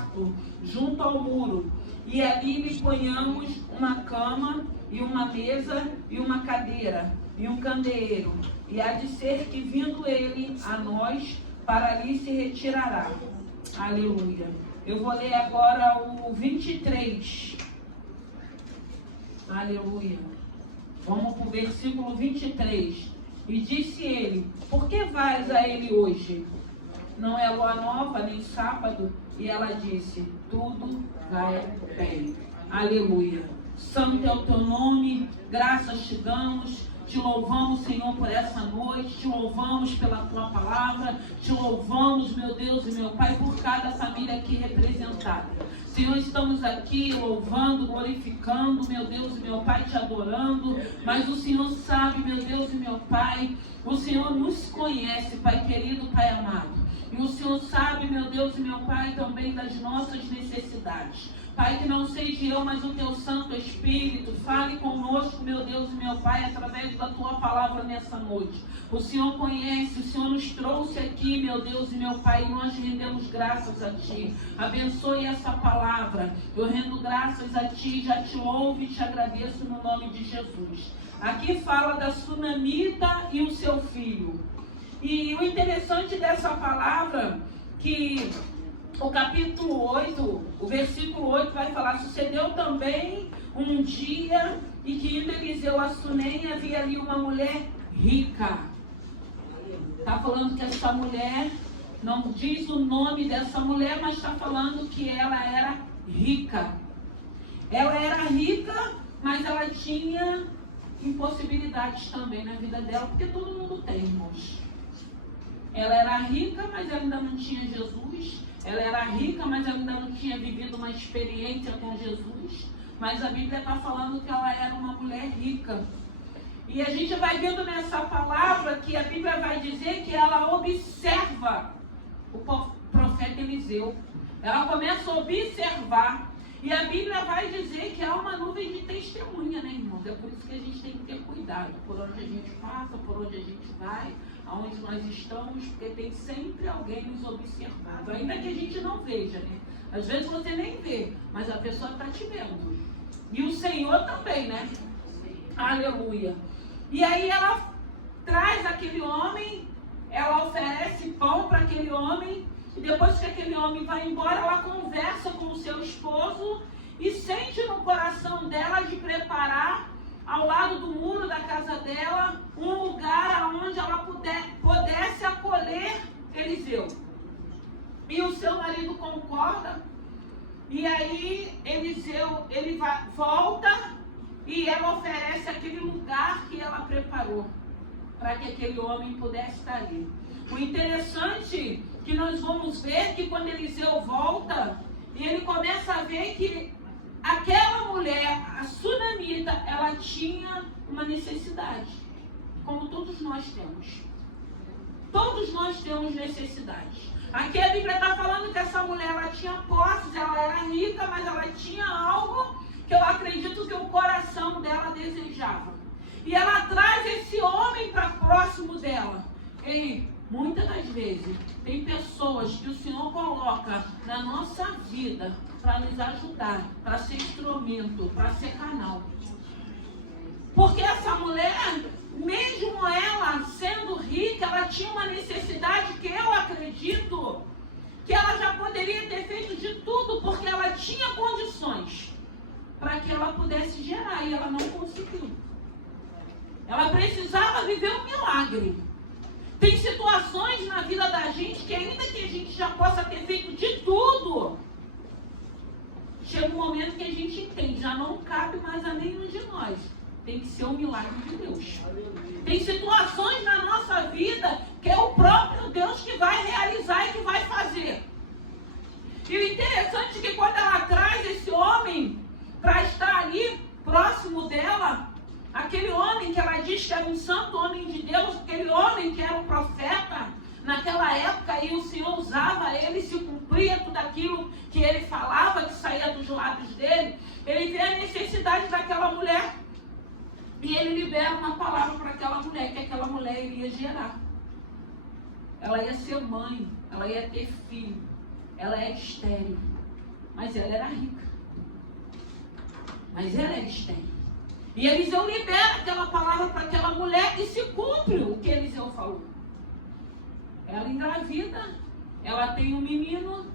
quarto, junto ao muro, e ali lhe ponhamos uma cama e uma mesa e uma cadeira e um candeeiro. E há de ser que, vindo ele a nós, para ali se retirará. Aleluia. Eu vou ler agora o 23. Aleluia. Vamos para o versículo 23. E disse ele: por que vais a ele hoje? Não é lua nova, nem sábado? E ela disse: tudo vai bem. Aleluia. Santo é o teu nome, graças te damos. Te louvamos, Senhor, por essa noite. Te louvamos pela tua palavra. Te louvamos, meu Deus e meu Pai, por cada família aqui representada. Senhor, estamos aqui louvando, glorificando, meu Deus e meu Pai, te adorando. Mas o Senhor sabe, meu Deus e meu Pai, o Senhor nos conhece, Pai querido, Pai amado. E o Senhor sabe, meu Deus e meu Pai, também das nossas necessidades. Pai, que não seja eu, mas o teu Santo Espírito fale conosco, meu Deus e meu Pai, através da tua palavra nessa noite. O Senhor conhece, o Senhor nos trouxe aqui, meu Deus e meu Pai, e nós rendemos graças a Ti. Abençoe essa palavra. Eu rendo graças a Ti, já te louvo e te agradeço no nome de Jesus. Aqui fala da sunamita e o seu filho. E o interessante dessa palavra, que o capítulo 8, o versículo 8 vai falar: sucedeu também um dia em que indo Eliseu a Sunem, havia ali uma mulher rica. Está falando que essa mulher, não diz o nome dessa mulher, mas está falando que ela era rica. Ela era rica, mas ela tinha impossibilidades também na vida dela, porque todo mundo tem, irmãos. Ela era rica, mas ela ainda não tinha Jesus. Ela era rica, mas ela ainda não tinha vivido uma experiência com Jesus. Mas a Bíblia está falando que ela era uma mulher rica. E a gente vai vendo nessa palavra que a Bíblia vai dizer que ela observa o profeta Eliseu. Ela começa a observar. E a Bíblia vai dizer que há uma nuvem de testemunha, né, irmãos? É por isso que a gente tem que ter cuidado por onde a gente passa, por onde a gente vai, aonde nós estamos, porque tem sempre alguém nos observando, ainda que a gente não veja, né? Às vezes você nem vê, mas a pessoa está te vendo. E o Senhor também, né? Aleluia. E aí ela traz aquele homem, ela oferece pão para aquele homem, e depois que aquele homem vai embora, ela conversa com o seu esposo e sente no coração dela de preparar, ao lado do muro da casa dela, um lugar onde ela pudesse acolher Eliseu. E o seu marido concorda, e aí Eliseu, volta e ela oferece aquele lugar que ela preparou, para que aquele homem pudesse estar ali. O interessante que nós vamos ver que quando Eliseu volta, e ele começa a ver que aquela mulher, a sunamita, ela tinha uma necessidade, como todos nós temos. Todos nós temos necessidades. Aqui a Bíblia está falando que essa mulher, ela tinha posses, ela era rica, mas ela tinha algo que eu acredito que o coração dela desejava. E ela traz esse homem para próximo dela. E muitas das vezes tem pessoas que o Senhor coloca na nossa vida para nos ajudar, para ser instrumento, para ser canal. Porque essa mulher, mesmo ela sendo rica, ela tinha uma necessidade que eu acredito que ela já poderia ter feito de tudo, porque ela tinha condições para que ela pudesse gerar, e ela não conseguiu. Ela precisava viver um milagre. Tem situações na vida da gente que ainda que a gente já possa ter feito de tudo, chega um momento que a gente entende, já não cabe mais a nenhum de nós. Tem que ser um milagre de Deus. Tem situações na nossa vida que é o próprio Deus que vai realizar e que vai fazer. E o interessante é que quando ela traz esse homem para estar ali próximo dela, aquele homem que ela diz que era um santo homem de Deus, aquele homem que era um profeta naquela época, e o Senhor usava ele, se cumpria tudo aquilo que ele falava, que saía dos lábios dele. Ele vê a necessidade daquela mulher e ele libera uma palavra para aquela mulher, que aquela mulher iria gerar. Ela ia ser mãe, ela ia ter filho, ela é estéril. Mas ela era rica. Mas ela era estéril. E Eliseu libera aquela palavra para aquela mulher e se cumpre o que Eliseu falou. Ela engravida, ela tem um menino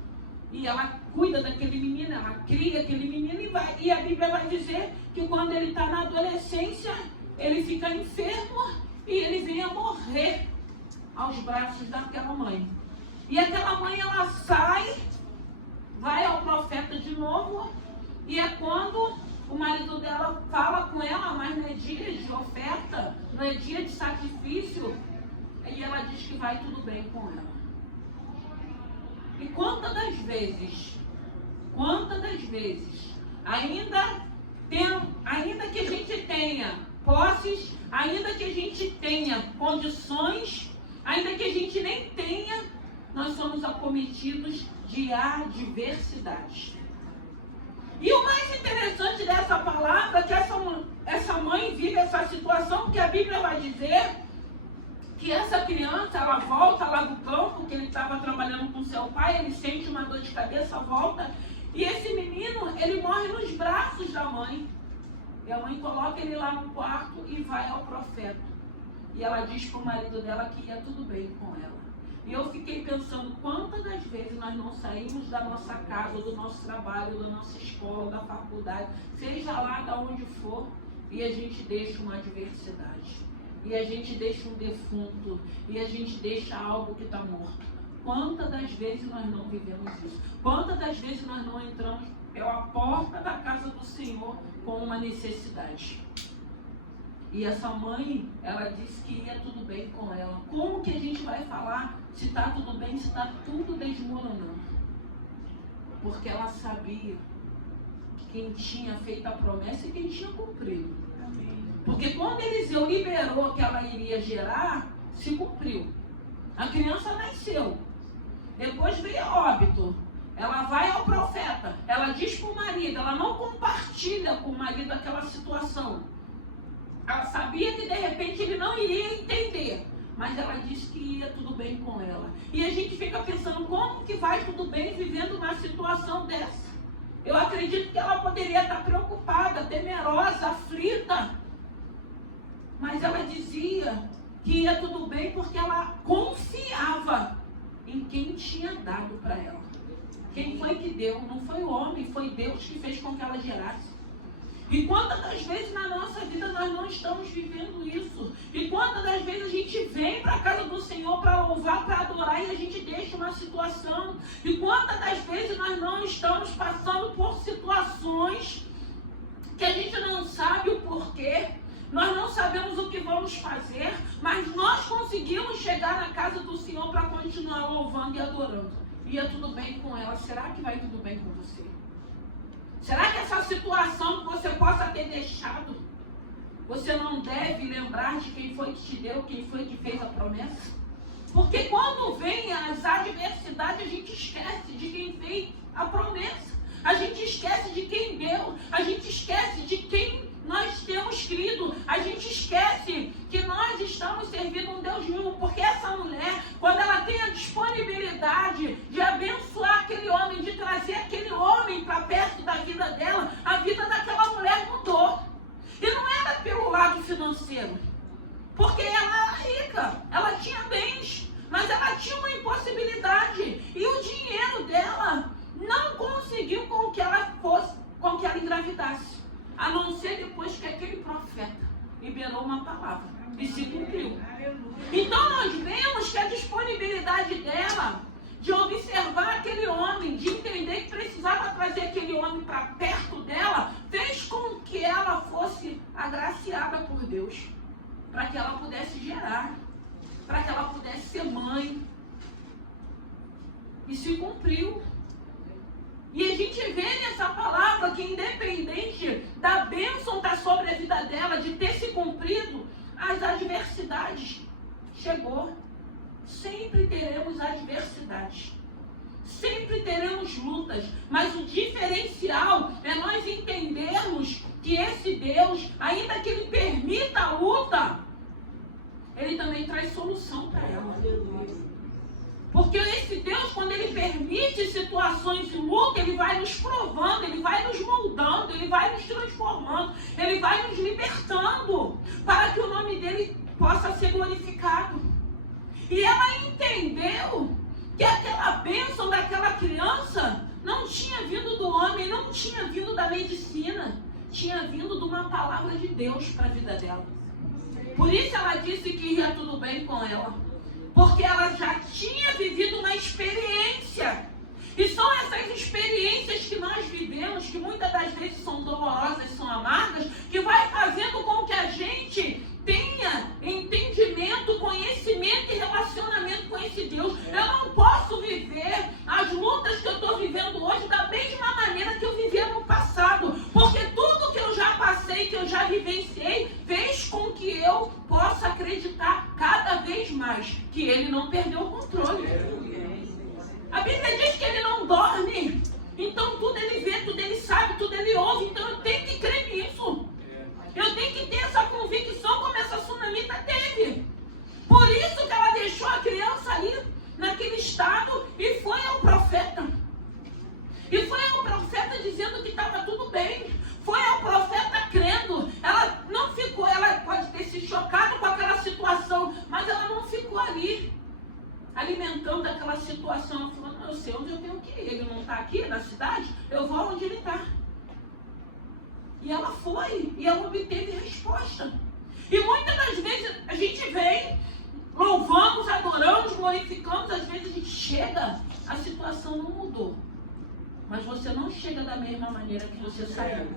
e ela cuida daquele menino, ela cria aquele menino e a Bíblia vai dizer que quando ele está na adolescência, ele fica enfermo e ele vem a morrer aos braços daquela mãe. E aquela mãe, ela sai, vai ao profeta de novo, e é quando o marido dela fala com ela, mas não é dia de oferta, não é dia de sacrifício, e ela diz que vai tudo bem com ela. E quantas das vezes, ainda que a gente tenha posses, ainda que a gente tenha condições, ainda que a gente nem tenha, nós somos acometidos de adversidade. E o mais interessante dessa palavra é que essa mãe vive essa situação, porque a Bíblia vai dizer que essa criança, ela volta lá do campo, que ele estava trabalhando com seu pai, ele sente uma dor de cabeça, volta, e esse menino, ele morre nos braços da mãe. E a mãe coloca ele lá no quarto e vai ao profeta. E ela diz para o marido dela que ia tudo bem com ela. E eu fiquei pensando quantas das vezes nós não saímos da nossa casa, do nosso trabalho, da nossa escola, da faculdade, seja lá de onde for, e a gente deixa uma adversidade. E a gente deixa um defunto, e a gente deixa algo que está morto. Quantas das vezes nós não vivemos isso? Quantas das vezes nós não entramos pela porta da casa do Senhor com uma necessidade? E essa mãe, ela disse que ia tudo bem com ela. Como que a gente vai falar se está tudo bem, se está tudo desmoronando? Porque ela sabia quem tinha feito a promessa e quem tinha cumprido. Porque quando Eliseu liberou que ela iria gerar, se cumpriu. A criança nasceu. Depois veio óbito. Ela vai ao profeta. Ela diz para o marido. Ela não compartilha com o marido aquela situação. Ela sabia que de repente ele não iria entender. Mas ela disse que ia tudo bem com ela. E a gente fica pensando, como que vai tudo bem vivendo uma situação dessa? Eu acredito que ela poderia estar preocupada, temerosa, aflita. Mas ela dizia que ia tudo bem porque ela confiava em quem tinha dado para ela. Quem foi que deu? Não foi o homem, foi Deus que fez com que ela gerasse. E quantas das vezes na nossa vida nós não estamos vivendo isso? E quantas das vezes a gente vem para a casa do Senhor para louvar, para adorar e a gente deixa uma situação? E quantas das vezes nós não estamos passando por situações que a gente não sabe o porquê? Nós não sabemos o que vamos fazer, mas nós conseguimos chegar na casa do Senhor para continuar louvando e adorando. E é tudo bem com ela. Será que vai tudo bem com você? Será que essa situação que você possa ter deixado, você não deve lembrar de quem foi que te deu, quem foi que fez a promessa? Porque quando vem as adversidades, a gente esquece de quem fez a promessa. A gente esquece de quem deu. A gente esquece de quem nós temos crido. A gente esquece que nós estamos servindo um Deus vivo. Porque essa mulher, quando ela tem a disponibilidade de abençoar aquele homem, de trazer aquele homem para perto da vida dela, a vida daquela mulher mudou. E não era pelo lado financeiro. Porque ela era rica, ela tinha bens, mas ela tinha uma impossibilidade. E o dinheiro dela não conseguiu com que ela engravidasse. A não ser depois que aquele profeta liberou uma palavra e se cumpriu. Então nós vemos que a disponibilidade dela de observar aquele homem, de entender que precisava trazer aquele homem para perto dela, fez com que ela fosse agraciada por Deus, para que ela pudesse gerar, para que ela pudesse ser mãe. E se cumpriu. E a gente vê nessa palavra que independente da bênção estar sobre a vida dela, de ter se cumprido, as adversidades chegou. Sempre teremos adversidades. Sempre teremos lutas. Mas o diferencial é nós entendermos que esse Deus, ainda que Ele permita a luta, Ele também traz solução para ela. Porque esse Deus, quando Ele permite situações de luta, Ele vai nos provando, Ele vai nos moldando, Ele vai nos transformando, Ele vai nos libertando, para que o nome dEle possa ser glorificado. E ela entendeu que aquela bênção daquela criança não tinha vindo do homem, não tinha vindo da medicina, tinha vindo de uma palavra de Deus para a vida dela. Por isso ela disse que ia tudo bem com ela. Porque ela já tinha vivido uma experiência. E são essas experiências que nós vivemos, que muitas das vezes são dolorosas, são amargas, que vai fazendo com que a gente tenha entendimento, conhecimento e relacionamento com esse Deus. Eu não posso viver as lutas que eu estou vivendo hoje da mesma maneira que eu vivia no passado. Porque tudo que eu já passei, que eu já vivenciei, fez com que eu possa acreditar cada vez mais que Ele não perdeu o controle. A Bíblia diz que Ele não dorme. Então tudo Ele vê, tudo Ele sabe, tudo Ele ouve. Então eu tenho que crer nisso. Eu tenho que ter essa convicção como essa sunamita teve. Por isso que ela deixou a criança ali, naquele estado, e foi ao profeta. E foi ao profeta dizendo que estava tudo bem. Foi ao profeta crendo. Ela não ficou, ela pode ter se chocado com aquela situação, mas ela não ficou ali, alimentando aquela situação. Ela falou, não, eu sei onde eu tenho que ir. Ele não está aqui na cidade, eu vou onde ele está. E ela foi, e ela obteve resposta. E muitas das vezes a gente vem, louvamos, adoramos, glorificamos, às vezes a gente chega, a situação não mudou. Mas você não chega da mesma maneira que você saiu.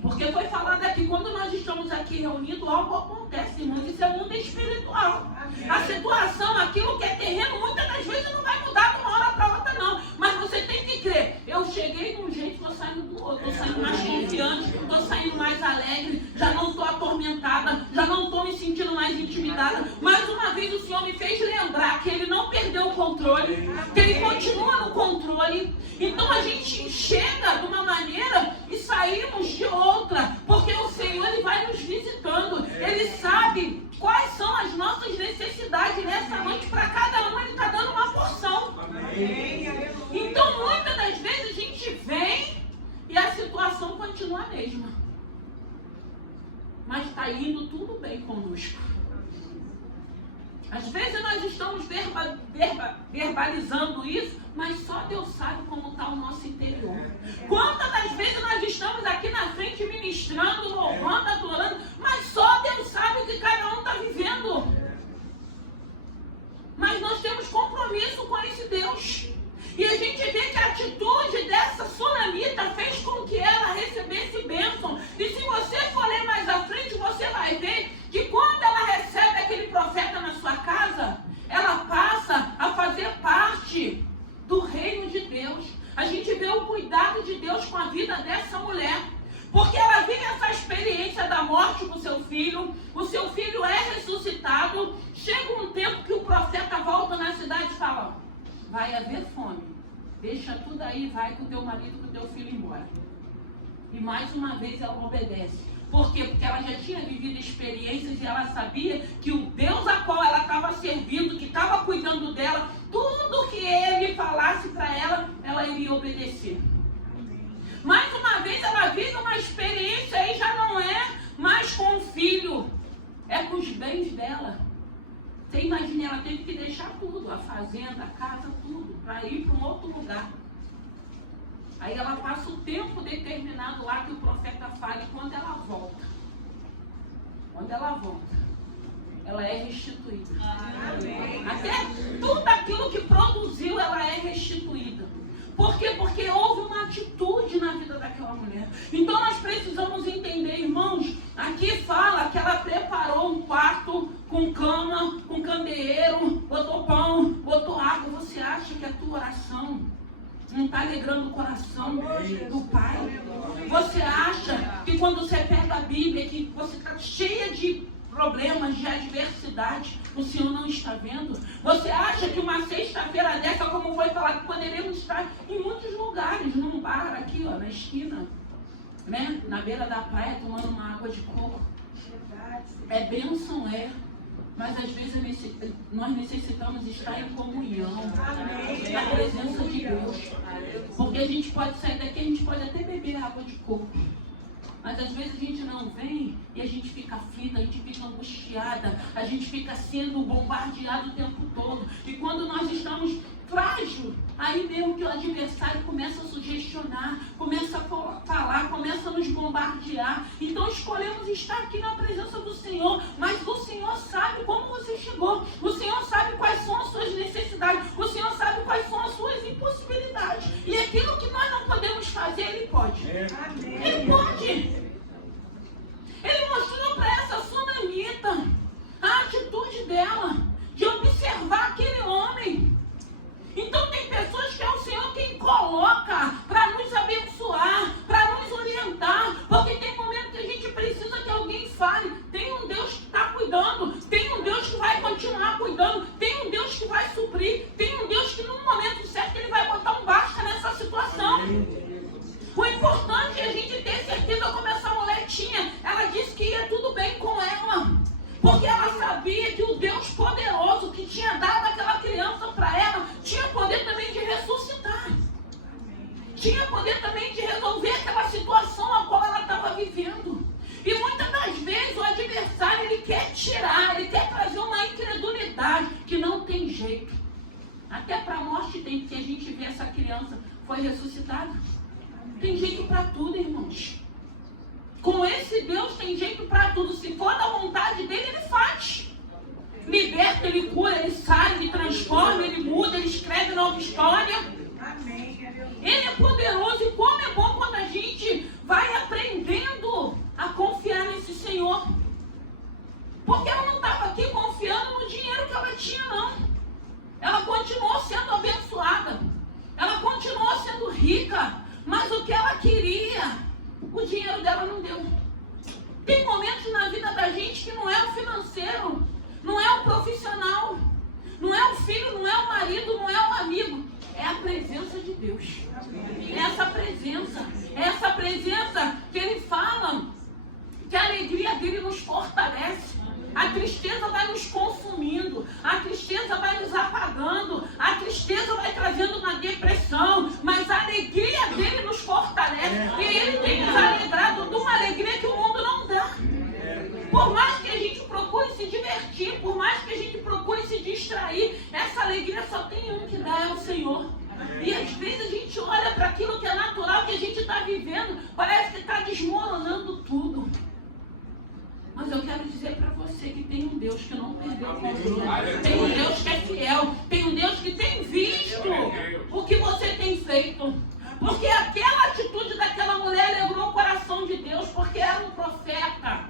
Porque foi falado aqui, quando nós estamos aqui reunidos, algo acontece, irmãos, isso é mundo espiritual. A situação, aquilo que é terreno, muitas das vezes não vai mudar de uma hora para outra, não. Mas você tem que crer. Eu cheguei de um jeito, estou saindo do outro, estou saindo mais confiante, estou saindo mais alegre, já não estou atormentada, já não estou me sentindo mais intimidada. Mais uma vez o Senhor me fez lembrar que Ele não perdeu o controle, que Ele continua no controle. Então a gente chega de uma maneira e saímos de outra, porque o Senhor Ele vai nos visitando. Ele sabe quais são as nossas necessidades nessa noite. Para cada um Ele está dando uma porção. Então muitas das vezes a gente vem e a situação continua a mesma, mas está indo tudo bem conosco. Às vezes nós estamos verbalizando isso, mas só Deus sabe como está o nosso interior. Quantas das vezes nós estamos aqui na frente ministrando, louvando, adorando, mas só Deus sabe o que cada um está vivendo. Mas nós temos compromisso com esse Deus. E a gente vê que a atitude dessa sunamita fez com que ela recebesse bênção. E se você for ler mais à frente, você vai ver que quando ela recebe aquele profeta na sua casa, ela passa a fazer parte do reino de Deus. A gente vê o cuidado de Deus com a vida dessa mulher. Porque ela vive essa experiência da morte com seu filho, o seu filho é ressuscitado, chega um tempo que o profeta volta na cidade e fala, vai haver fome, deixa tudo aí, vai com o teu marido, com o teu filho embora. E mais uma vez ela obedece. Por quê? Porque ela já tinha vivido experiências e ela sabia que o Deus a qual ela estava servindo, que estava cuidando dela, tudo que Ele falasse para ela, ela iria obedecer. Mais uma vez ela vive uma experiência e já não é mais com o filho, é com os bens dela. Você imagina, ela teve que deixar tudo, a fazenda, a casa, tudo, para ir para um outro lugar. Aí ela passa o tempo determinado lá que o profeta fala, e quando ela volta, ela é restituída. Amém. Até tudo aquilo que produziu, ela é restituída. Por quê? Porque houve uma atitude na vida daquela mulher. Então nós precisamos entender, irmãos, aqui fala que ela preparou um quarto com cama, com candeeiro, botou pão, botou água. Você acha que a tua oração não está alegrando o coração do Pai? Você acha que quando você pega a Bíblia, que você está cheia de problemas, de adversidade, o Senhor não está vendo? Você acha que uma sexta-feira dessa, como foi falado, poderíamos estar em muitos lugares, num bar aqui, ó, na esquina, né? Na beira da praia, tomando uma água de coco. É bênção, é. Mas às vezes nós necessitamos estar em comunhão, na presença de Deus. Porque a gente pode sair daqui, a gente pode até beber água de coco. Mas às vezes a gente não vem e a gente fica aflita, a gente fica angustiada, a gente fica sendo bombardeado o tempo todo. E quando nós estamos frágil, aí mesmo que o adversário começa a sugestionar, começa a falar, começa a nos bombardear. Então escolhemos estar aqui na presença do Senhor, mas o Senhor sabe como você chegou, o Senhor sabe quais são as suas necessidades, o Senhor sabe quais são as suas impossibilidades. E aquilo que nós não podemos fazer, Ele pode. Ele pode. Ele mostrou para essa sunamita a atitude dela de observar aquele homem. Então tem pessoas que é o Senhor quem coloca para nos abençoar, para nos orientar, porque tem momentos que a gente precisa que alguém fale. Tem um Deus que está cuidando, tem um Deus que vai continuar cuidando, tem um Deus que vai suprir, tem um Deus que no momento certo Ele vai botar um basta nessa situação. O importante é a gente ter certeza como essa mulher tinha. Ela disse que ia tudo bem com ela, porque ela sabia que o Deus poderoso que tinha dado aquela criança para ela, tinha poder também de ressuscitar. Tinha poder também de resolver aquela situação a qual ela estava vivendo. E muitas das vezes o adversário, ele quer tirar, ele quer trazer uma incredulidade que não tem jeito. Até para a morte tem, porque a gente vê essa criança foi ressuscitada. Tem jeito para tudo, irmãos. Com esse Deus tem jeito para tudo. Se for da vontade dele, Ele faz. Liberta, Ele cura, Ele sai, Ele transforma, Ele muda, Ele escreve nova história. Ele é poderoso. E como é bom quando a gente vai aprendendo a confiar nesse Senhor. Porque ela não estava aqui confiando no dinheiro que ela tinha, não. Ela continuou sendo abençoada. Ela continuou sendo rica. Mas o que ela queria, o dinheiro dela não deu. Tem momentos na vida da gente que não é o financeiro, não é o profissional, não é o filho, não é o marido, não é o amigo. É a presença de Deus. É essa presença que Ele fala, que a alegria dele nos fortalece. A tristeza vai nos consumindo, a tristeza vai nos apagando, a tristeza vai trazendo uma depressão, mas a alegria dele nos fortalece. E Ele tem nos alegrado de uma alegria que o mundo não dá. Por mais que a gente procure se divertir, por mais que a gente procure se distrair, essa alegria só tem um que dá, é o Senhor. E às vezes a gente olha para aquilo que é natural, que a gente está vivendo, parece que está desmoronando tudo. Mas eu quero dizer para você que tem um Deus que não perdeu o controle. Tem um Deus que é fiel. Tem um Deus que tem visto o que você tem feito. Porque aquela atitude daquela mulher alegrou o coração de Deus, porque era um profeta.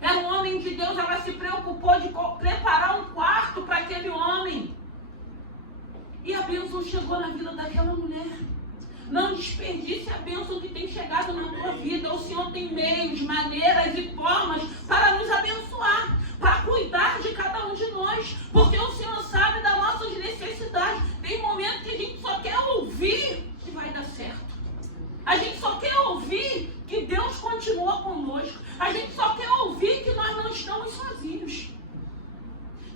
Era um homem de Deus. Ela se preocupou de preparar um quarto para aquele homem. E a bênção chegou na vida daquela mulher. Não desperdice a bênção que tem chegado na tua vida. O Senhor tem meios, maneiras e formas para nos abençoar, para cuidar de cada um de nós, porque o Senhor sabe das nossas necessidades. Tem momentos que a gente só quer ouvir que vai dar certo. A gente só quer ouvir que Deus continua conosco. A gente só quer ouvir que nós não estamos sozinhos.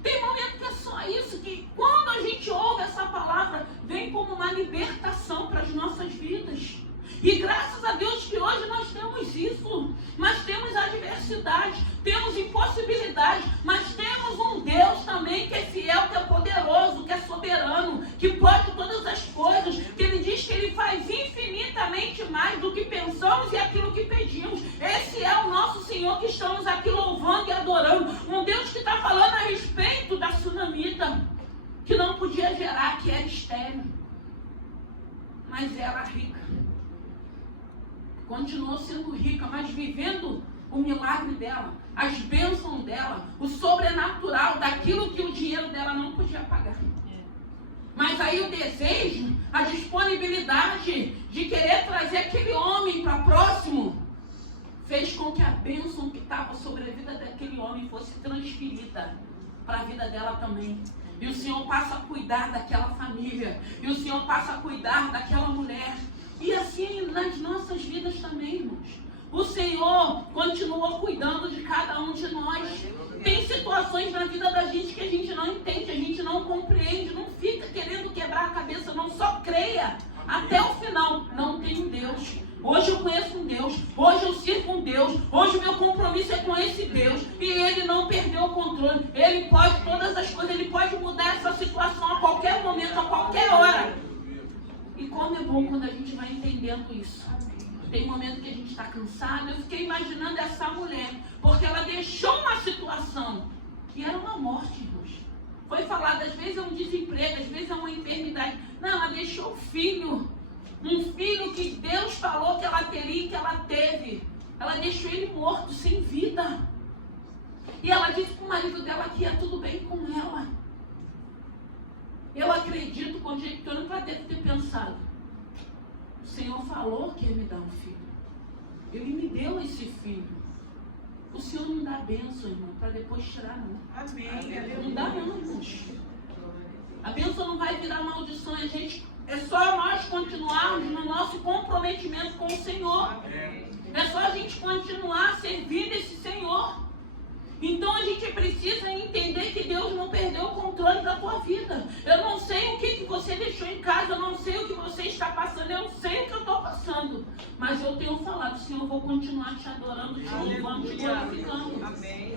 Tem momentos que é só isso, que quando a gente ouve essa palavra, vem como uma libertação para as nossas vidas. E graças a Deus que hoje nós temos isso. Mas temos adversidades, temos impossibilidades, mas temos um Deus também que é fiel, que é poderoso, que é soberano, que pode todas as coisas, que Ele diz que Ele faz infinitamente mais do que pensamos e aquilo que pedimos. Esse é o nosso Senhor que estamos aqui louvando e adorando. Um Deus que está falando a respeito da sunamita, que não podia gerar, que era estéril, mas era rica. Continuou sendo rica, mas vivendo o milagre dela, as bênçãos dela, o sobrenatural daquilo que o dinheiro dela não podia pagar. Mas aí o desejo, a disponibilidade de querer trazer aquele homem para próximo, fez com que a bênção que estava sobre a vida daquele homem fosse transferida para a vida dela também. E o Senhor passa a cuidar daquela família, e o Senhor passa a cuidar daquela mulher. E assim nas nossas vidas também, irmãos. O Senhor continua cuidando de cada um de nós. Tem situações situações na vida da gente que a gente não entende, a gente não compreende, não fica querendo quebrar a cabeça, não, só creia até o final. Não tem um Deus. Hoje eu conheço um Deus, hoje eu sirvo um Deus, hoje o meu compromisso é com esse Deus, e Ele não perdeu o controle. Ele pode todas as coisas, Ele pode mudar essa situação a qualquer momento, a qualquer hora. E como é bom quando a gente vai entendendo isso. Tem momento que a gente está cansado. Eu fiquei imaginando essa mulher, porque ela deixou uma situação, e era uma morte, irmãos. Foi falado, às vezes é um desemprego, às vezes é uma enfermidade. Não, ela deixou o filho. Um filho que Deus falou que ela teria e que ela teve. Ela deixou ele morto, sem vida. E ela disse para o marido dela que ia tudo bem com ela. Eu acredito, conjecturando, que ela deve ter pensado: o Senhor falou que ia me dar um filho. Ele me deu esse filho. O Senhor não dá bênção, irmão, para depois tirar, não. Amém. Não dá, não, irmãos. A bênção não vai virar maldição. A gente, é só nós continuarmos no nosso comprometimento com o Senhor. É só a gente continuar servindo esse Senhor. Então a gente precisa entender que Deus não perdeu o controle da tua vida. Eu não sei o que você deixou em casa, eu não sei o que você está passando, eu não sei o que eu estou passando. Mas eu tenho falado: Senhor, eu vou continuar te adorando, te louvando, te glorificando. Amém.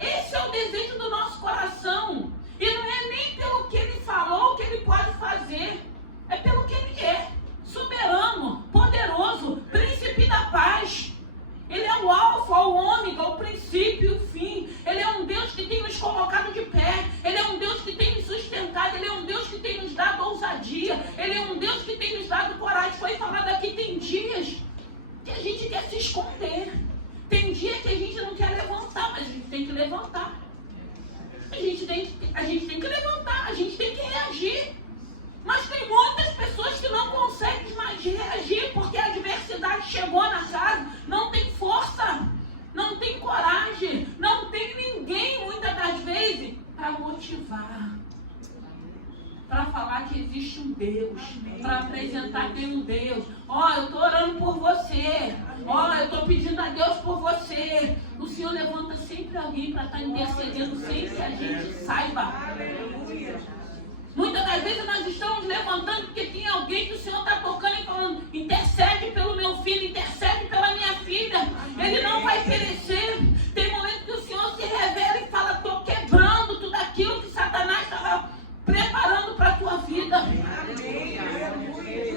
Esse é o desejo do nosso coração. E não é nem pelo que Ele falou, o que Ele pode fazer. É pelo que Ele é. Soberano, poderoso, príncipe da paz. Ele é o alfa, o ômega, o princípio e o fim. Ele é um Deus que tem nos colocado de pé. Ele é um Deus que tem nos sustentado. Ele é um Deus que tem nos dado ousadia. Ele é um Deus que tem nos dado coragem. Foi falado aqui, tem dias que a gente quer se esconder. Tem dia que a gente não quer levantar, mas a gente tem que levantar. A gente tem que levantar, a gente tem que reagir. Mas tem muitas pessoas que não conseguem mais reagir porque a adversidade chegou na casa, não tem força, não tem coragem, não tem ninguém, muitas das vezes, para motivar, para falar que existe um Deus, para apresentar que tem um Deus. Ó, eu estou orando por você, ó, eu estou pedindo a Deus por você. O Senhor levanta sempre alguém para estar intercedendo, sem que a gente saiba. Muitas das vezes nós estamos levantando porque tem alguém que o Senhor está tocando e falando: intercede pelo meu filho, intercede pela minha filha, ele não vai perecer. Tem momento que o Senhor se revela e fala: estou quebrando tudo aquilo que Satanás estava preparando para a tua vida.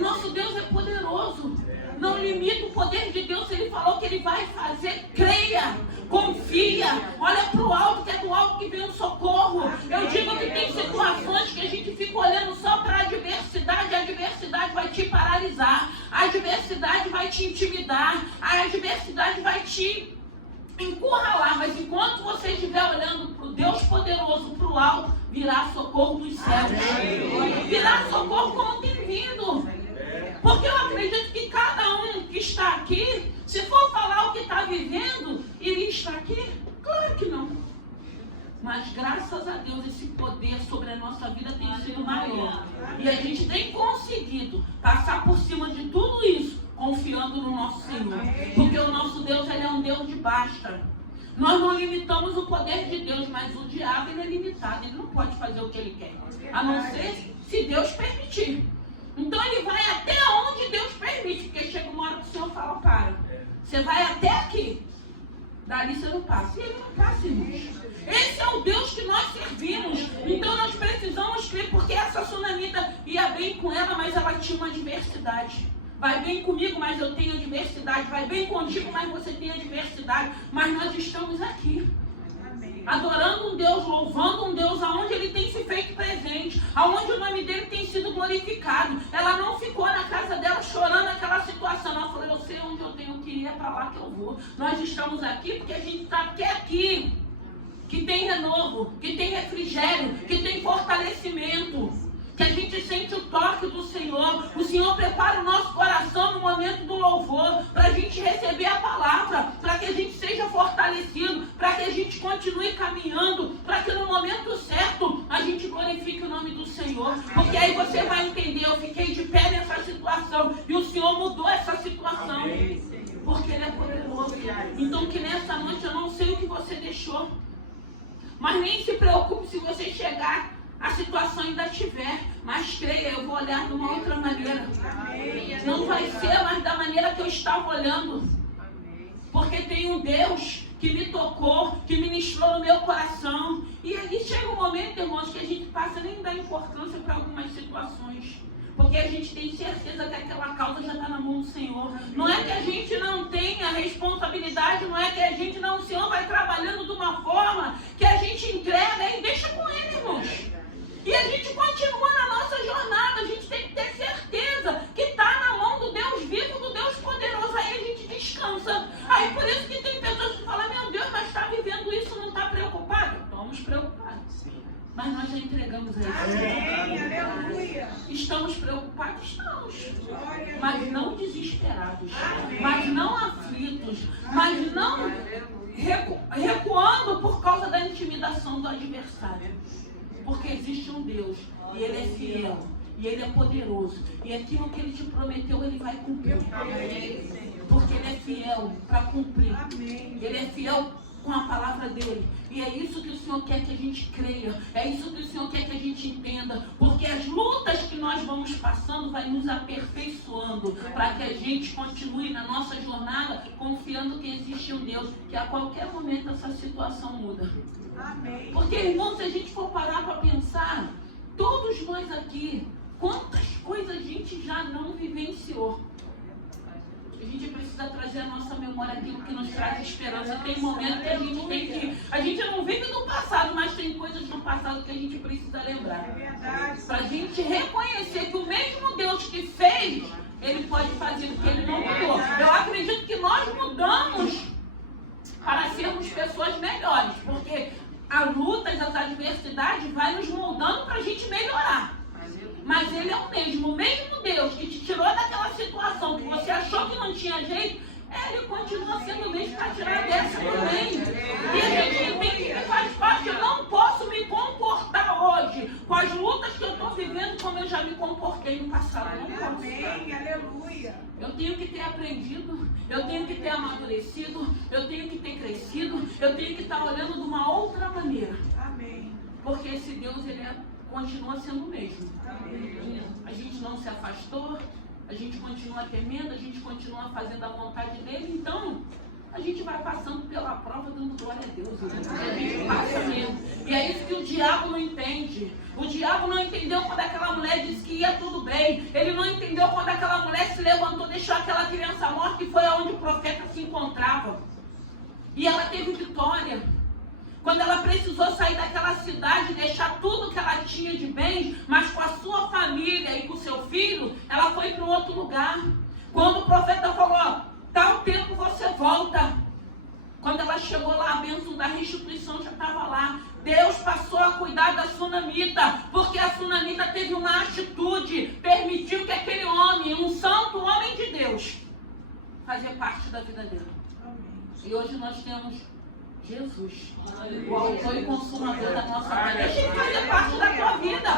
Nosso Deus é poderoso. Não limita o poder de Deus. Ele falou que Ele vai fazer. Creia, confia, olha para o alto, que é do alto que vem o socorro. Eu digo que tem situações que a gente fica olhando só para a adversidade vai te paralisar, a adversidade vai te intimidar, a adversidade vai te encurralar. Mas enquanto você estiver olhando para o Deus poderoso, para o alto, virá socorro dos céus. Virá socorro como tem vindo. Porque eu acredito que cada um que está aqui, se for falar o que está vivendo, iria estar aqui? Claro que não. Mas graças a Deus esse poder sobre a nossa vida tem sido maior. E a gente tem conseguido passar por cima de tudo isso, confiando no nosso Senhor. Porque o nosso Deus, Ele é um Deus de basta. Nós não limitamos o poder de Deus, mas o diabo, ele é limitado. Ele não pode fazer o que ele quer, a não ser se Deus permitir. Então ele vai até onde Deus permite, porque chega uma hora que o Senhor fala: para, você vai até aqui, dali você não passa. E ele não passa, irmãos. Esse é o Deus que nós servimos. Então nós precisamos crer, porque essa sunamita ia bem com ela, mas ela tinha uma adversidade. Vai bem comigo, mas eu tenho adversidade. Vai bem contigo, mas você tem adversidade. Mas nós estamos aqui, adorando um Deus, louvando um Deus aonde Ele tem se feito presente, aonde o nome dEle tem sido glorificado. Ela não ficou na casa dela chorando aquela situação. Ela falou: eu sei onde eu tenho que ir, é para lá que eu vou. Nós estamos aqui porque a gente sabe que é aqui que tem renovo, que tem refrigério, que tem fortalecimento, que a gente sente o toque do Senhor. O Senhor prepara o nosso coração no momento do louvor, para a gente receber a palavra, para que a gente seja fortalecido, para que a gente continue caminhando, para que no momento certo a gente glorifique o nome do Senhor. Porque aí você vai entender: eu fiquei de pé nessa situação e o Senhor mudou essa situação. Porque Ele é poderoso. Então que nessa noite, eu não sei o que você deixou, Mas nem se preocupe se você chegar, a situação ainda tiver. Mas creia, eu vou olhar de uma outra maneira. Não vai ser mais da maneira que eu estava olhando. Porque tem um Deus que me tocou, que ministrou no meu coração. E aí chega um momento, irmãos, que a gente passa nem dar importância para algumas situações. Porque a gente tem certeza que aquela causa já está na mão do Senhor. Não é que a gente não tenha responsabilidade, não é que a gente não, o Senhor vai trabalhando de uma forma que a gente entrega e deixa com Ele, irmãos. E a gente continua na nossa jornada, a gente tem que ter certeza que está na mão do Deus vivo, do Deus poderoso. Aí a gente descansa. Aí por isso que tem pessoas que falam, meu Deus, mas está vivendo isso, não está preocupado? Estamos preocupados. Mas nós já entregamos a Ele. Estamos preocupados? Estamos. Mas não desesperados. Mas não aflitos. Mas não recuando por causa da intimidação do adversário. Porque existe um Deus. E Ele é fiel. E Ele é poderoso. E aquilo que Ele te prometeu, Ele vai cumprir. Porque Ele é fiel para cumprir. Ele é fiel com a palavra dele. E é isso que o Senhor quer que a gente creia. É isso que o Senhor quer que a gente entenda. Porque as lutas que nós vamos passando vai nos aperfeiçoando para que a gente continue na nossa jornada confiando que existe um Deus, que a qualquer momento essa situação muda. Amém. Porque, irmão, se a gente for parar para pensar, todos nós aqui, quantas coisas a gente já não vivenciou. A gente precisa trazer à nossa memória aquilo que nos traz esperança. Tem momentos que a gente tem que... A gente não vive no passado, mas tem coisas do passado que a gente precisa lembrar. Para a gente reconhecer que o mesmo Deus que fez, Ele pode fazer, porque Ele não mudou. Eu acredito que nós mudamos para sermos pessoas melhores. Porque as lutas, as adversidades vai nos moldando para a gente melhorar. Mas Ele é o mesmo Deus que te tirou daquela situação que você achou que não tinha jeito, Ele continua sendo o mesmo para tirar dessa também. E a gente entende que faz parte. Eu não posso me comportar hoje com as lutas que eu estou vivendo como eu já me comportei no passado. Não posso. Amém, aleluia. Eu tenho que ter aprendido, eu tenho que ter amadurecido, eu tenho que ter crescido, eu tenho que estar olhando de uma outra maneira. Amém. Porque esse Deus, Ele continua sendo o mesmo. Amém. A gente não se afastou, a gente continua temendo, a gente continua fazendo a vontade dele, então a gente vai passando pela prova dando glória a Deus. E a gente passa mesmo. E é isso que o diabo não entende. O diabo não entendeu quando aquela mulher disse que ia tudo bem. Ele não entendeu quando aquela mulher se levantou, deixou aquela criança morta, que foi onde o profeta se encontrava. E ela teve vitória. Quando ela precisou sair daquela cidade, deixar tudo que ela tinha de bens, mas com a sua família e com o seu filho, ela foi para um outro lugar. Quando o profeta falou, tal tempo você volta. Quando ela chegou lá, a bênção da restituição já estava lá. Deus passou a cuidar da sunamita, porque a sunamita teve uma atitude, permitiu que aquele homem, um santo homem de Deus, fazia parte da vida dele. E hoje nós temos Jesus, o autor e consumador da nossa vida. Deixa Ele fazer parte da tua vida.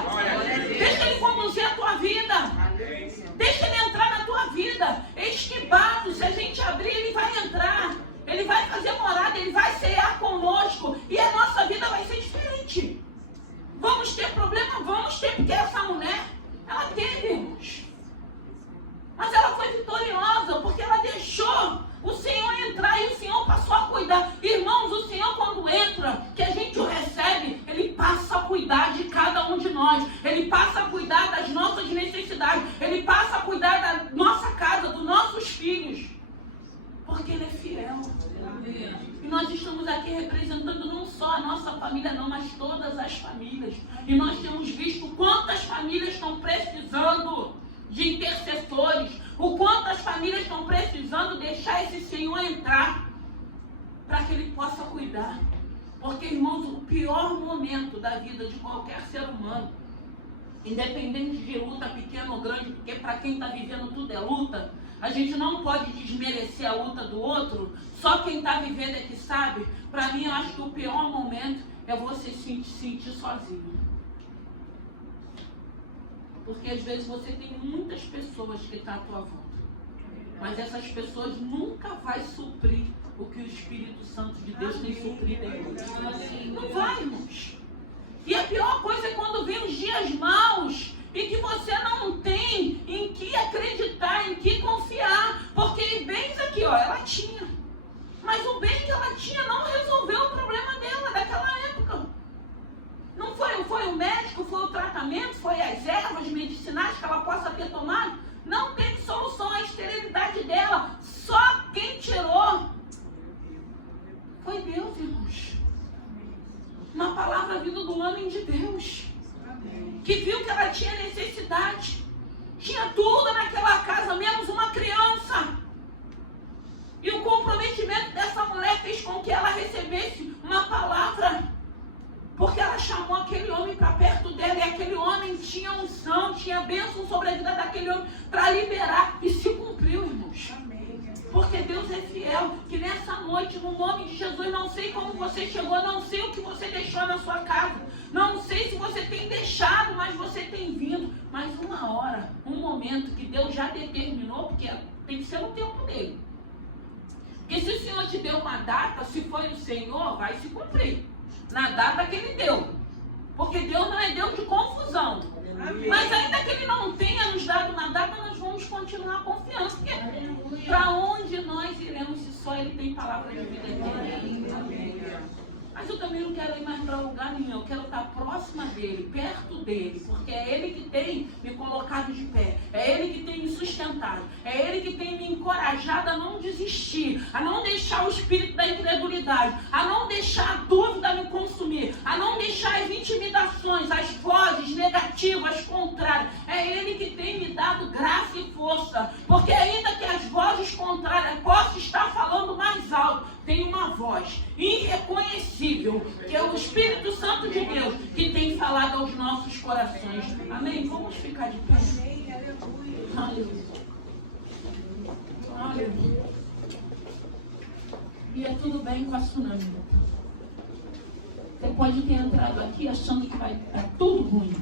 Deixa Ele conduzir a tua vida. Deixa Ele entrar na tua vida. Eis que bato, se a gente abrir, Ele vai entrar. Ele vai fazer morada, Ele vai cear conosco. E a nossa vida vai ser diferente. Vamos ter problema? Vamos ter, porque essa mulher, ela teve, irmãos. Mas ela foi vitoriosa, porque ela deixou o Senhor entrar e o Senhor passou a cuidar. Irmãos, o Senhor quando entra, que a gente o recebe, Ele passa a cuidar de cada um de nós. Ele passa a cuidar das nossas necessidades. Ele passa a cuidar da nossa casa, dos nossos filhos. Porque Ele é fiel. E nós estamos aqui representando não só a nossa família não, mas todas as famílias. E nós temos visto quantas famílias estão precisando de intercessores, o quanto as famílias estão precisando deixar esse Senhor entrar para que Ele possa cuidar. Porque, irmãos, o pior momento da vida de qualquer ser humano, independente de luta pequena ou grande, porque para quem está vivendo tudo é luta, a gente não pode desmerecer a luta do outro, só quem está vivendo é que sabe. Para mim, eu acho que o pior momento é você se sentir sozinho. Porque às vezes você tem muitas pessoas que estão à tua volta. Mas essas pessoas nunca vai suprir o que o Espírito Santo de Deus tem suprido em nós. Não vai, irmãos. E a pior coisa é quando vem os dias maus e que você não tem em que acreditar, em que confiar. Porque bens aqui, ó, ela tinha. Mas o bem que ela tinha não resolveu o problema dela daquela época. Não foi o médico, foi o tratamento, foi as ervas medicinais que ela possa ter tomado. Não teve solução à esterilidade dela. Só quem tirou foi Deus, irmãos. Uma palavra vinda do homem de Deus. Que viu que ela tinha necessidade. Tinha tudo naquela casa, menos uma criança. E o comprometimento dessa mulher fez com que ela recebesse uma palavra. Porque ela chamou aquele homem para perto dela. E aquele homem tinha unção, tinha bênção sobre a vida daquele homem para liberar. E se cumpriu, irmãos. Porque Deus é fiel. Que nessa noite, no nome de Jesus, não sei como você chegou, não sei o que você deixou na sua casa. Não sei se você tem deixado, mas você tem vindo. Mas uma hora, um momento que Deus já determinou, porque tem que ser no tempo dele. Porque se o Senhor te deu uma data, se foi o Senhor, vai se cumprir. Na data que Ele deu. Porque Deus não é Deus de confusão. Amém. Mas ainda que Ele não tenha nos dado uma data, nós vamos continuar confiando. Porque para onde nós iremos se só Ele tem palavra de vida eterna? Amém. Mas eu também não quero ir mais para lugar nenhum. Eu quero estar próxima dele, perto dele. Porque é Ele que tem me colocado de pé. É Ele que tem me sustentado. É Ele que tem me encorajado a não desistir. A não deixar o espírito da incredulidade. A não deixar a dúvida me consumir. A não deixar as intimidações, as vozes negativas, contrárias. É Ele que tem me dado graça e força. Porque ainda que as vozes contrárias possam estar falando mais alto, tem uma voz irreconhecível, que é o Espírito Santo de Deus, que tem falado aos nossos corações. Amém? Vamos ficar de pé. Amém. Aleluia. Aleluia. Aleluia. E é tudo bem com a tsunami. Você pode ter entrado aqui achando que vai estar tudo ruim.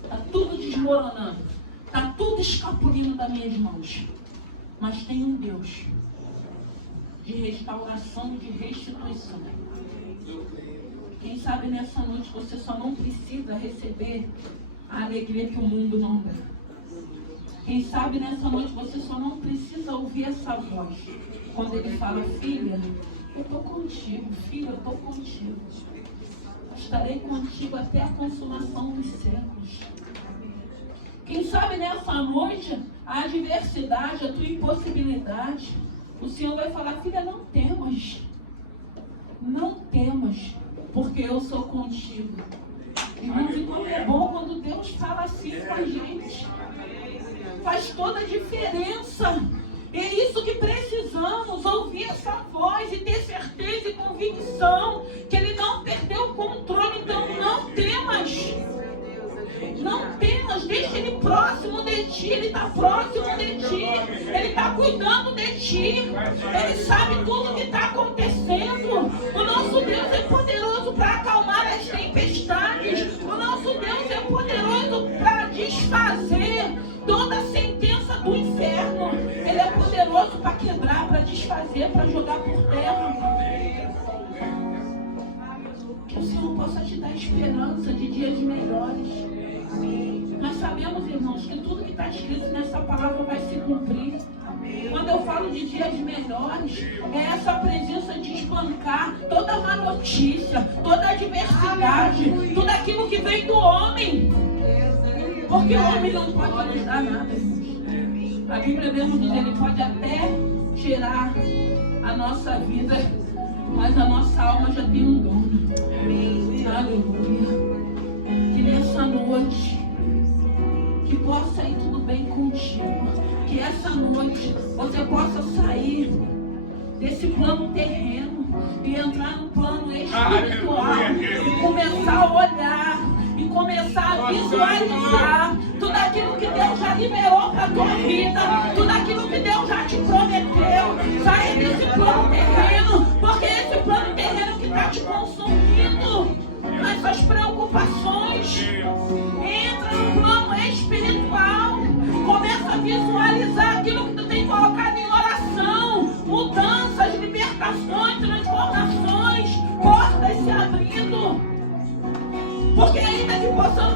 Está tudo desmoronando. Está tudo escapulindo das minhas mãos. Mas tem um Deus de restauração e de restituição. Quem sabe nessa noite você só não precisa receber a alegria que o mundo não dá. Quem sabe nessa noite você só não precisa ouvir essa voz. Quando ele fala, filha, eu estou contigo, filha, eu estou contigo. Estarei contigo até a consumação dos séculos. Quem sabe nessa noite a adversidade, a tua impossibilidade, o Senhor vai falar, filha, não temas. Não temas, porque eu sou contigo. Irmãos, e como é bom quando Deus fala assim com a gente. Faz toda a diferença. É isso que precisamos, ouvir essa voz e ter certeza e convicção que Ele não perdeu o controle. Então não temas. Não temas, deixa Ele próximo de ti. Ele está próximo de ti. Ele está cuidando de ti. Ele sabe tudo o que está acontecendo. O nosso Deus é poderoso para acalmar as tempestades. O nosso Deus é poderoso para desfazer toda a sentença do inferno. Ele é poderoso para quebrar, para desfazer, para jogar por terra. Que o Senhor possa te dar esperança de dias melhores. Nós sabemos, irmãos, que tudo que está escrito nessa palavra vai se cumprir. Quando eu falo de dias melhores, é essa presença de espancar toda má notícia, toda adversidade, tudo aquilo que vem do homem. Porque o homem não pode nos dar nada, irmãos. A Bíblia mesmo diz, ele pode até tirar a nossa vida, mas a nossa alma já tem um dono. Aleluia. Que nessa noite, que possa ir tudo bem contigo. Que essa noite você possa sair desse plano terreno e entrar no plano espiritual. E começar a olhar, e começar a visualizar tudo aquilo que Deus já liberou para a tua vida, tudo aquilo que Deus já te prometeu. Saia desse plano terreno, porque é esse plano terreno que está te consumindo. Essas preocupações. Entra no plano espiritual. Começa a visualizar aquilo que tu tem colocado em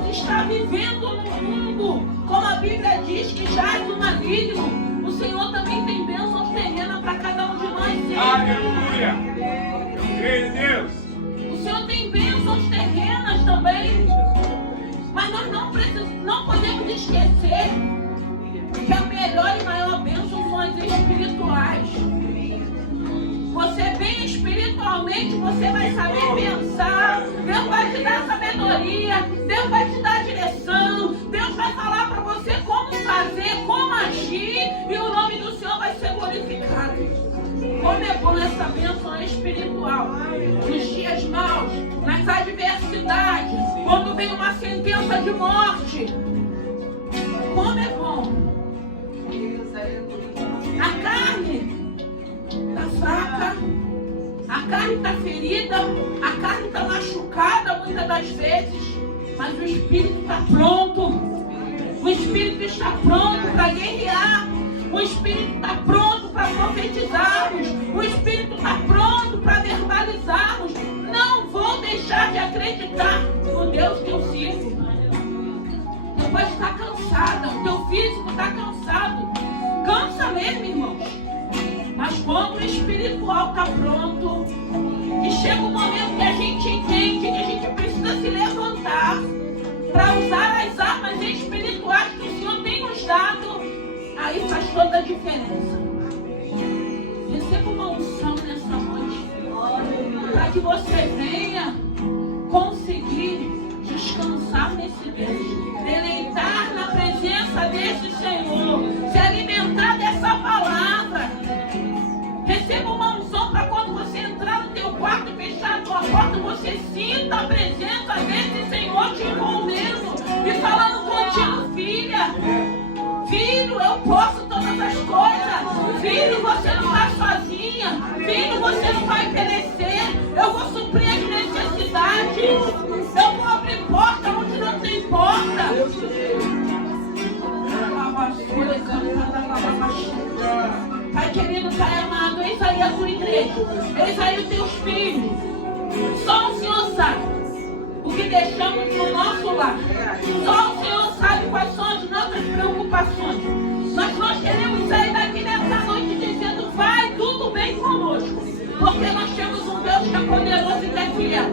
você está vivendo no mundo, como a Bíblia diz que jaz o maligno, o Senhor também tem bênçãos terrenas para cada um de nós. Aleluia! Creio em Deus. O Senhor tem bênçãos terrenas também. Mas nós não podemos esquecer que a melhor e maior bênção são as espirituais. Você bem espiritualmente, você vai saber pensar. Deus vai te dar sabedoria. Deus vai te dar direção. Deus vai falar para você como fazer, como agir. E o nome do Senhor vai ser glorificado. Como é bom essa bênção espiritual. Nos dias maus, nas adversidades, quando vem uma sentença de morte. Como é bom. A carne está fraca, a carne está ferida, a carne está machucada muitas das vezes, mas o espírito está pronto. O espírito está pronto para guerrear. O espírito está pronto para profetizarmos. O espírito está pronto para verbalizarmos. Não vou deixar de acreditar no Deus que eu sirvo. Tu pode estar cansada, o teu físico está cansado. Cansa mesmo, irmãos. Mas quando o espiritual está pronto, e chega um momento que a gente entende que a gente precisa se levantar para usar as armas espirituais que o Senhor tem nos dado, aí faz toda a diferença. Receba uma unção nessa noite, para que você venha conseguir descansar nesse Deus, deleitar na presença desse Senhor, se alimentar dessa palavra. Receba uma unção para quando você entrar no teu quarto e fechar a tua porta, você sinta a presença desse Senhor te envolvendo e falando contigo, filha. Filho, eu posso todas as coisas. Filho, você não está sozinha. Filho, você não vai perecer. Eu vou suprir as necessidades. Eu vou abrir porta onde não tem porta. Pai querido, Pai amado, eis aí a tua igreja. Eis aí os teus filhos. Só o Senhor sabe o que deixamos no nosso lar. Só o Senhor sabe quais são as nossas preocupações. Mas nós queremos sair daqui nessa noite dizendo: vai tudo bem conosco. Porque nós temos um Deus que é poderoso e que é fiel.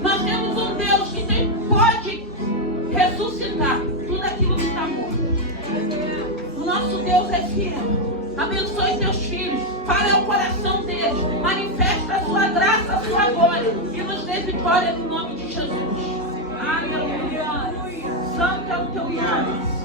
Nós temos um Deus que pode ressuscitar tudo aquilo que está morto. O nosso Deus é fiel. Abençoe teus filhos. Fale ao coração deles. Manifesta a sua graça, a sua glória. E nos dê vitória no nome de Jesus. Aleluia. Santo é o teu nome.